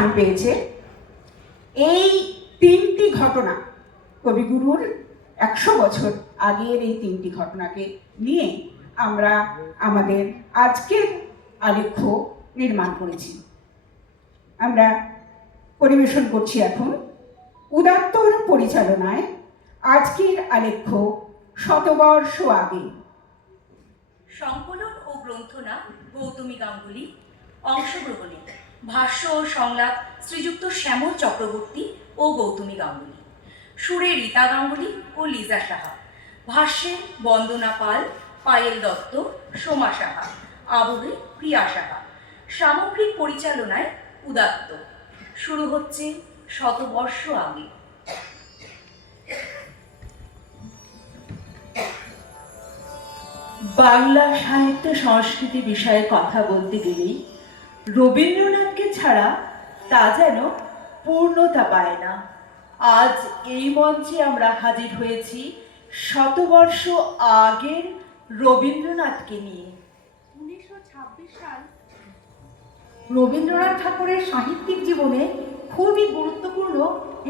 স্থান পেয়েছে। এই তিনটি ঘটনা, কবিগুরুর 100 বছর আগের এই তিনটি ঘটনাকে নিয়ে আমরা আমাদের আজকের আলেখ্য নির্মাণ করেছি। আমরা পরিবেশন করছি এখন উদাত্তর পরিচালনায় আজকের আলেখ্য শতবর্ষ আগে। সংকলন ও গ্রন্থনা গৌতমী গাঙ্গুলি, অংশগ্রহণে ভাষ্য ও সংলাপ শ্রীযুক্ত শ্যামল চক্রবর্তী ও গৌতমী গাঙ্গুলি, সুরে রীতা গাঙ্গুলি ও লিজা সাহা, ভাষ্যে বন্দনা পাল, পায়েল দত্ত, সোমা সাহা, আবহে প্রিয়া সাহা, সামগ্রিক পরিচালনায় উদাত্ত। শুরু হচ্ছে শতবর্ষ আগে। বাংলা সাহিত্য সংস্কৃতি বিষয়ে কথা বলতে গেলেই রবীন্দ্রনাথকে ছাড়া তা যেন পূর্ণতা পায় না। আজ এই মঞ্চে আমরা হাজির হয়েছি শতবর্ষ আগের রবীন্দ্রনাথকে নিয়ে। 1926 সাল রবীন্দ্রনাথ ঠাকুরের সাহিত্যিক জীবনে খুবই গুরুত্বপূর্ণ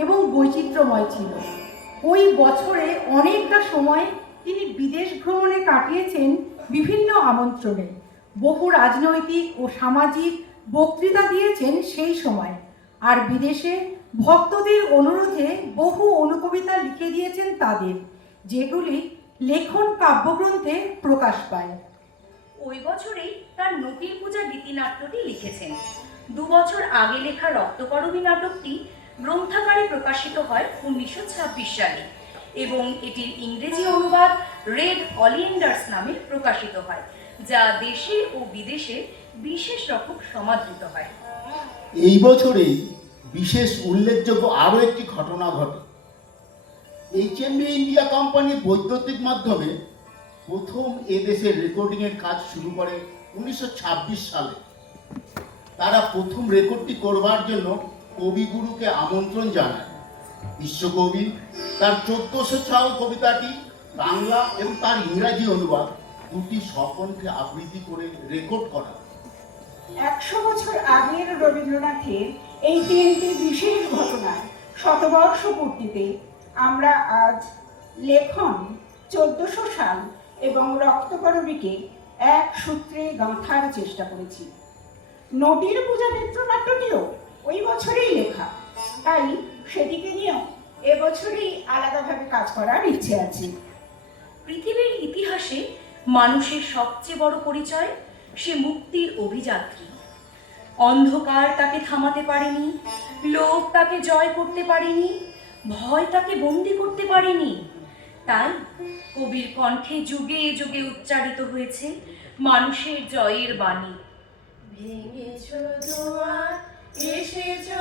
এবং বৈচিত্র্যময় ছিল। ওই বছরে অনেকটা সময় তিনি বিদেশ ভ্রমণে কাটিয়েছেন বিভিন্ন আমন্ত্রণে। বহু রাজনৈতিক ও সামাজিক বক্তৃতা দিয়েছেন সেই সময়, আর বিদেশে ভক্তদের অনুরোধে বহু অনুকবিতা লিখে দিয়েছেন তাদের, যেগুলি লেখন কাব্যগ্রন্থে প্রকাশ পায়। ওই বছরেই তার নকিল পূজা গীতিনাট্যটি লিখেছেন। 2 বছর আগে লেখা রক্তকরবী নাটকটি গ্রন্থাকারে প্রকাশিত হয় 1926 সালে এবং এটির ইংরেজি অনুবাদ রেড অলিয়েন্ডার্স নামে প্রকাশিত হয়, যা দেশে ও বিদেশে বিশেষ রকম সমাদৃত হয়। এই বছরেই বিশেষ উল্লেখযোগ্য আরও একটি ঘটনা ঘটে। HMV ইন্ডিয়া কোম্পানি বৈদ্যুতিক মাধ্যমে প্রথম এদেশের রেকর্ডিংয়ের কাজ শুরু করে 1926 সালে। তারা প্রথম রেকর্ডটি করবার জন্য কবিগুরুকে আমন্ত্রণ জানায়। বিশ্বকবি তার 1406 কবিতাটি বাংলা এবং তার ইংরাজি অনুবাদ দুটি স্বকণ্ঠে আবৃত্তি করে রেকর্ড করা। 100 বছর আগের রবীন্দ্রনাথের এই তিনটি বিশেষ ঘটনায় শতবর্ষ পূর্তিতে আমরা আজ লেখন 1400 সাল এবং রক্তকরবীকে এক সূত্রে গাঁথার চেষ্টা করেছি। নটির পূজা চিত্রনাট্যটিও ওই বছরেই লেখা, তাই সেটিকে নিয়েও এবছরেই আলাদাভাবে কাজ করার ইচ্ছে আছে। পৃথিবীর ইতিহাসে মানুষের সবচেয়ে বড় পরিচয় সে মুক্তির অভিযাত্রী। অন্ধকার তাকে থামাতে পারেনি, লোভ তাকে জয় করতে পারেনি, ভয় তাকে বন্দি করতে পারেনি। তাই কবির কণ্ঠে যুগে যুগে উচ্চারিত হয়েছে মানুষের জয়ের বাণী। ভেঙেছো জোয়ার, এসেছো